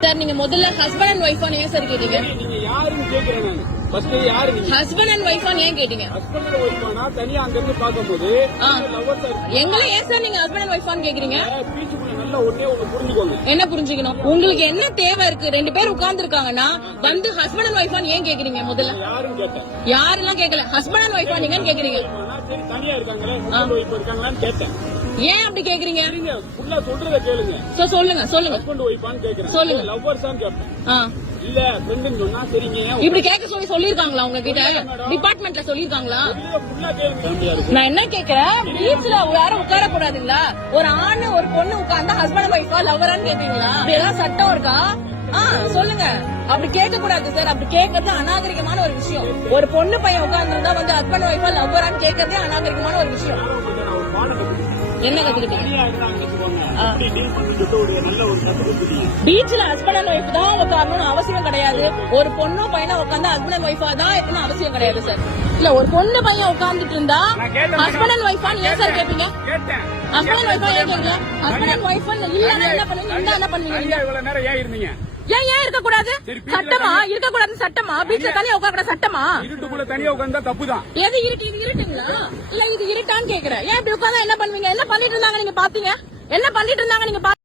Sir நீங்க முதல்ல husband and ஒய்ஃபான் ஏன் சார் கேட்டீங்க? நீங்க யாருன்னு கேக்குறேன் நான். ஃபர்ஸ்ட் யாரு நீங்க? ஹஸ்பண்ட் அண்ட் ஒய்ஃபான் ஏன் கேட்டீங்க? ஹஸ்பண்ட் ஒய்ஃபானா தனியா அங்க இருந்து பாக்கும்போது ஆ. லவ்வர்ஸ் எங்களை ஏன் சார் நீங்க ஹஸ்பண்ட் அண்ட் ஒய்ஃபான் கேக்குறீங்க? பீச்சுக்குள்ள நல்லா ஒன்னே ஒண்ணு புரிஞ்சுக்கோங்க. என்ன புரிஞ்சுக்கணும்? உங்களுக்கு என்ன தேவை இருக்கு? ரெண்டு பேர் உட்கார்ந்து இருக்காங்கன்னா வந்து ஹஸ்பண்ட் அண்ட் ஒய்ஃபான் ஏன் கேக்குறீங்க முதல்ல? யாருன்னு கேட்டேன். யாரெல்லாம் கேட்கல ஹஸ்பண்ட் அண்ட் ஒய்ஃபான் நீங்கன்னு கேக்குறீங்க. தனியா இருக்காங்களே ஹஸ்பண்ட் ஒய்ஃப் இருக்காங்களான்னு கேட்டேன். ஏன் அப்படி கேக்குறீங்க? ஃபுல்லா சொல்றத கேளுங்க. சோ சொல்லுங்க சொல்லுங்க. ஹஸ்பண்ட் ஒய்ஃபான்னு கேக்குறேன். சொல்லுங்க. லவ்வர்ஸான்னு கேட்டேன் ஆ. இல்ல ஃப்ரெண்டுன்னு சொன்னா சரிங்க. இப்படி கேட்க சொல்லி சொல்லிருக்காங்களா உங்ககிட்ட? டிபார்ட்மெண்ட்ல சொல்லிருக்காங்களா ஃபுல்லா கேளுங்க. நான் என்ன கேக்குறேன்? பீச்ல யாரும் உட்கார கூடாதுங்களா ஒரு ஆணு ஒரு பொண்ணு உட்கார்ந்தா ஹஸ்பண்ட் ஒய்ஃபா லவரான்னு கேக்குறீங்களா இதெல்லாம் சட்டம் இருக்கா? ஆ சொல்லுங்க. அப்படி கேட்க கூடாது சார். அப்படி கேட்கறது அநாகரிகமான ஒரு விஷயம். ஒரு பொண்ணு பையன் உட்கார்ந்துருந்தா வந்து ஹஸ்பண்ட் ஒய்ஃபா லவரான்னு கேட்கறதே அநாகரிகமான ஒரு விஷயம். என்ன கத்துக்கிட்டீங்க பீச்ல ஹஸ்பண்ட் அண்ட் ஒய்ஃப் தான் உட்காரணும்னு அவசியம் கிடையாது. ஒரு பொண்ணு பையனா உட்கார்ந்தா ஹஸ்பண்ட் அண்ட் ஒய்ஃபா தான் இருக்கணும் அவசியம் கிடையாது சார் இல்ல ஒரு பொண்ணு பையன் உட்கார்ந்துட்டு இருந்தா ஹஸ்பண்ட் அண்ட் ஒய்ஃபா ஏன் சார் கேப்பீங்க? ஹஸ்பண்ட் அண்ட் ஒய்ஃபா ஏன் கேட்கல ஹஸ்பண்ட் அண்ட் ஒய்ஃபா இல்லன்னா என்ன பண்ணுவீங்க என்ன பண்ணுவீங்க இவ்வளவு நேரம் ஏன் இருந்தீங்க? ஏன் ஏன் இருக்க கூடாது சட்டமா? இருக்க கூடாது சட்டமா? பீச்ல தனியா உட்கார சட்டமா? இருட்டுக்குள்ள தனியா உட்கார்ந்தா தப்பு தான் எது இருட்டு? இருட்டுங்களா? இல்ல கேக்குறேன் ஏன் இப்படி உட்காந்து என்ன பண்ணுவீங்க? என்ன பண்ணிட்டு இருந்தாங்க நீங்க பாத்தீங்க என்ன பண்ணிட்டு இருந்தாங்க நீங்க